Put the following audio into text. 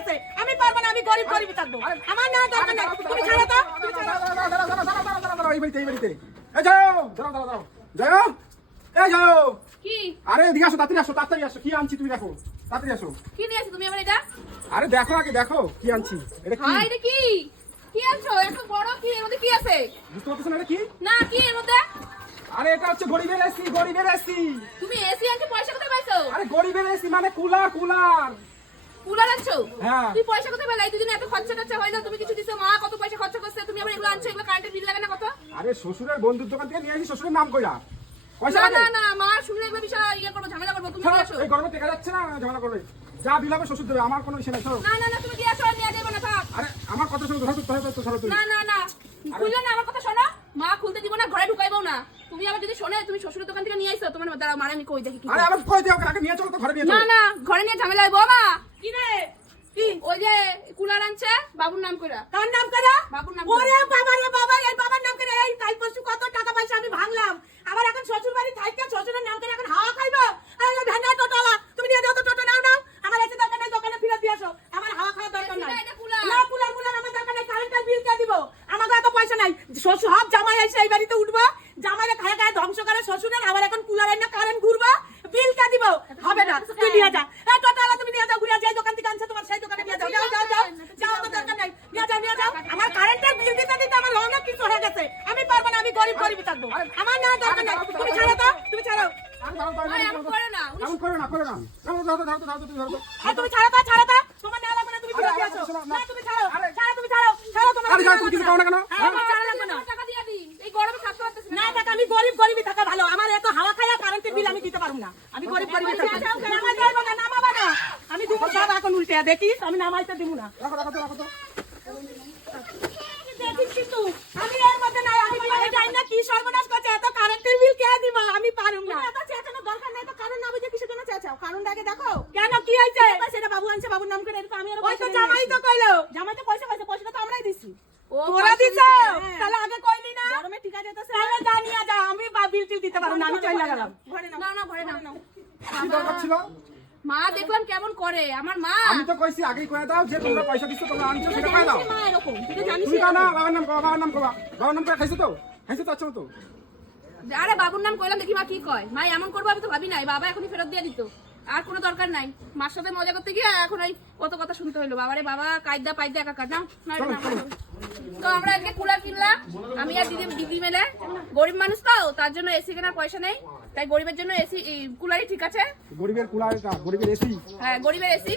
আছে আমি পারব না আমি গরিব গরিব থাকব। আমার না দরকার নাই। তুমি ছাড়ো তো। এটা হচ্ছে গরিবের এসি গরিবের এসি। তুমি এসি আনছো পয়সা কোথায় পাইছো? আরে গরিবের এসি মানে কুলার কুলার। কুলার আনছো হ্যাঁ। তুই পয়সা কোথায় পেলাই দুদিন এত খরচা টরচা হইল তুমি কিছু দিছো? মা কত পয়সা খরচা করছে? তুমি আবার এগুলো আনছো? এগুলো কারেন্টের বিল লাগে না কত? আরে শ্বশুরের বন্ধুর দোকান থেকে নিয়ে আসি শ্বশুরের নাম কইরা। পয়সা না না না মা শুনলে এগুলো বিষয় ইয়ে করব ঝামেলা করব তুমি আসো। এই গরমে টেকা যাচ্ছে না ঝামেলা করবে। যা বিল হবে শ্বশুর দেবে আমার কোনো ইসে নাই না না না তুমি দিয়ে আসো নিয়ে যাব না থাক। আরে আমার কথা শুনো ধরো তো ধরো তুমি না না না খুললে না আমার কথা শোনো। মা খুলতে দিব না ঘরে ঢুকাইবো না। তুমি আবার যদি শোনে তুমি শ্বশুরের দোকান থেকে নিয়ে আইছো তোমার দাঁড়াও মারে আমি কই দেখি আরে। আবার কই দিও আগে নিয়ে চলো তো ঘরে নিয়ে না না ঘরে নিয়ে ঝামেলা হইবো মা কি রে? কি? ওই যে কুলার আনছে বাবুর নাম কইরা। কার নাম করে বাবুর নাম ওরে বাবা রে বাবা এই বাবার নাম করে এই কাল পরশু কত টাকা পয়সা আমি ভাঙলাম। আবার এখন শ্বশুর বাড়ি থাইকে শ্বশুরের নাম করে এখন হাওয়া খাইবো? তুমি নিয়ে যাও তো টোটো নাও নাও। আমার এসে দরকার নেই দোকানে ফিরে দিয়ে আসো। আমার হাওয়া খাওয়া দরকার নাই। না, কুলার। কুলার আমার দরকার নেই কারেন্টের বিল কে দিব। আমাকে এত পয়সা নাই। শ্বশুর সব জামাই এসে এই বাড়িতে উঠবো। জামাইরে খায় খায় ধ্বংস করে শ্বশুরের আবার এখন কুলার এনে কারেন্ট ঘুরবো। বিল কে দিব। হবে না তুই নিয়ে যা। না টাকা দিয়ে দিন। এই গরমে থাকতে পারতেছি না। টাকা আমি গরিব গরিবই থাকা ভালো। আমার এত হাওয়া খায়া কারেন্টের বিল আমি দিতে পারব না। আমি গরিব গরিবই থাকি নামা না নামাবা না। আমি দিব সব এখন উল্টে দেখিস আমি নামাইতে দিব না রাখো রাখো তো রাখো তো দেখিস কিন্তু আমি এর মধ্যে নাই আমি বিয়ে যাই না কি সর্বনাশ করছে এত কারেন্টের বিল কে দিব আমি পারুম না এত চেঁচানোর দরকার নাই তো কারণ না বুঝে কিসের জন্য আগে দেখো। কেন? কি হয়েছে? সেটা বাবু আনছে বাবুর নাম করে আমি আর ওই তো জামাই তো কইলো। জামাই তো পয়সা পাইছে পয়সাটা তো আমরাই দিছি। ও তোরা দিছ? তাহলে আগে কইলি না? গরমে ঠিক আছে তাহলে যা নিয়ে যা আমি বা বিল টিল দিতে পারব না আমি চলে গেলাম। ঘরে না না ঘরে না কি দরকার ছিল? মা দেখলাম কেমন করে আমার মা। আমি তো কইছি আগেই কয়ে দাও যে তোমরা পয়সা দিচ্ছ তোমরা আনছো সেটা কয়ে দাও। মা এরকম? তুই তো জানিস না বাবার নাম কবা বাবার নাম কবা বাবার নাম করে খাইছো তো? খাইছো তো আচ্ছা তো? আরে বাবুর নাম কইলাম দেখি মা কি কয়। মা এমন করব আমি তো ভাবি নাই বাবা এখনই ফেরত দিয়ে দিত। আর কোনো দরকার নাই। মার সাথে মজা করতে গিয়ে এখন ওই কত কথা শুনতে হইল। বাবারে বাবা কায়দা পাইদা একা কাজ না। তো আমরা আজকে কুলার কিনলাম। আমি আর দিদি দিদি মেলে। গরিব মানুষ তো তার জন্য এসি কেনার পয়সা নেই। তাই গরিবের জন্য এসি কুলারই ঠিক আছে। গরিবের কুলার গরিবের এসি হ্যাঁ গরিবের এসি